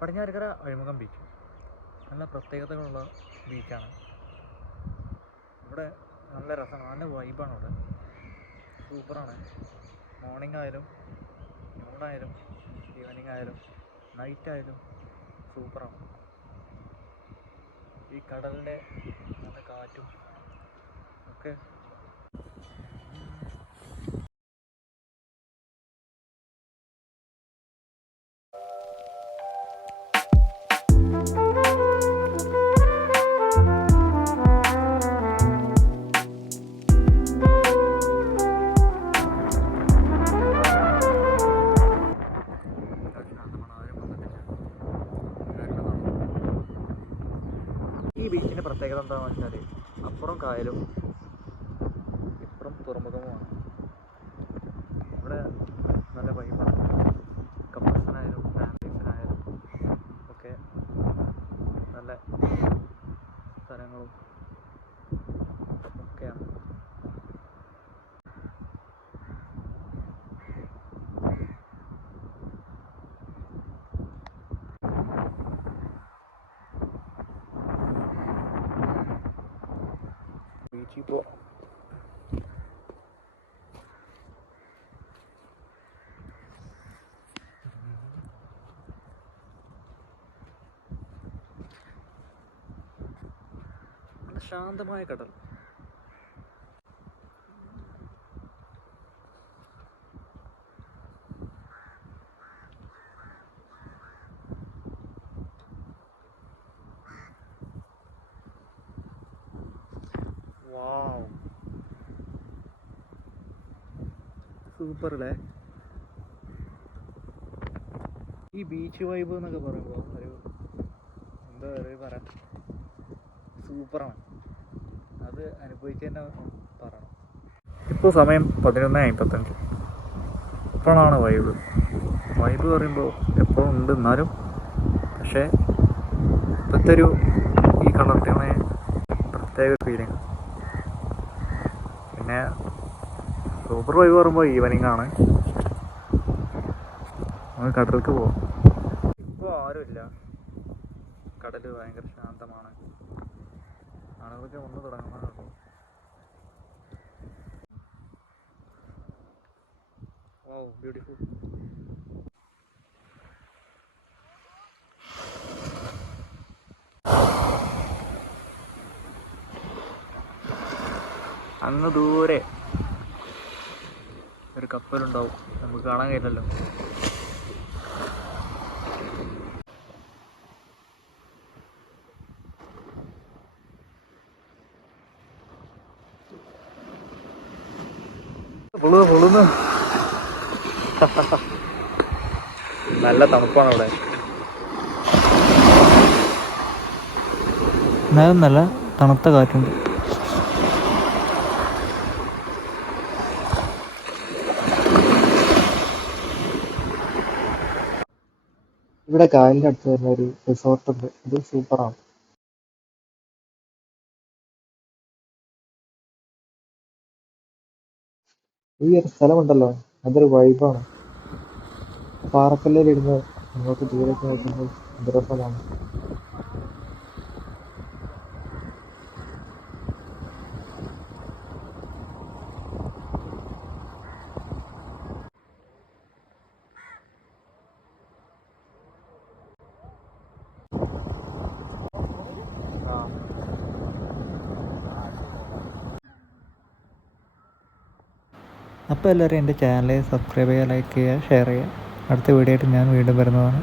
പടിഞ്ഞാറക്കര അഴിമുഖം beach നല്ല പ്രത്യേകതകളുള്ള ബീച്ചാണ്. ഇവിടെ നല്ല രസമാണ്, നല്ല വൈബാണ്. ഇവിടെ സൂപ്പറാണ്. മോർണിംഗ് ആയാലും നൂണായാലും ഈവനിങ് ആയാലും നൈറ്റ് ആയാലും സൂപ്പറാണ്. ഈ കടലിൻ്റെ നല്ല കാറ്റും ഒക്കെ ഈ ബീച്ചിൻ്റെ പ്രത്യേകത എന്താണെന്ന് വെച്ചാൽ അപ്പുറം കായലും ഇപ്പുറം തുറമുഖവുമാണ്. ഇവിടെ നല്ല വൈബാണ്. കപ്പിൾസിനായാലും ഫാമിലീസിനായാലും ഒക്കെ നല്ല സ്ഥലങ്ങളും ഒക്കെയാണ്. ബീച്ചിൽ പോകാം. നല്ല ശാന്തമായ കടൽ. വാവ്, സൂപ്പർ അല്ലേ? ഈ ബീച്ച് വൈബ് എന്നൊക്കെ പറയുമ്പോൾ എന്താ പറയാ, സൂപ്പറാണ്. അത് അനുഭവിച്ച് തന്നെ പറയണം. ഇപ്പോൾ സമയം 11:55. ഇപ്പോഴാണ് വൈബ് പറയുമ്പോൾ എപ്പോഴും ഉണ്ട്, എന്നാലും പക്ഷേ ഇപ്പോഴത്തെ ഈ കളർട്ടിനെ പ്രത്യേക ഫീലിംഗ്. പിന്നെ സൂപ്പർ വൈബ് പറയുമ്പോൾ ഈവനിങ് ആണ്. നമുക്ക് കടലിലേക്ക് പോവാം. ഇപ്പോൾ ആരുമില്ല, കടൽ ഭയങ്കര ശാന്തമാണ്. ആളുകളൊക്കെ ഒന്ന് തുടങ്ങുന്നതാണ്. ഓ ബ്യൂട്ടിഫുൾ. അങ്ങ് ദൂരെ ഒരു കപ്പലുണ്ടാവും, നമുക്ക് കാണാൻ കഴിയില്ലല്ലോ. നല്ല തണുപ്പാണ് അവിടെ. നല്ല തണുത്ത കാറ്റുണ്ട്. ഇവിടെ കായലിൻ്റെ അടുത്ത് തന്നെ ഒരു റിസോർട്ട് ഉണ്ട്, ഇത് സൂപ്പറാണ്. ഈ ഒരു സ്ഥലമുണ്ടല്ലോ, അതൊരു വൈബാണ്. പാറക്കല്ലിലിരുന്ന് അങ്ങോട്ട് ദൂരേക്ക് നോക്കുമ്പോൾ എന്ത് രസമാണ്. അപ്പോൾ എല്ലാവരും എൻ്റെ ചാനൽ സബ്സ്ക്രൈബ് ചെയ്യുക, ലൈക്ക് ചെയ്യുക, ഷെയർ ചെയ്യുക. അടുത്ത വീഡിയോ ആയിട്ട് ഞാൻ വീണ്ടും വരുന്നതാണ്.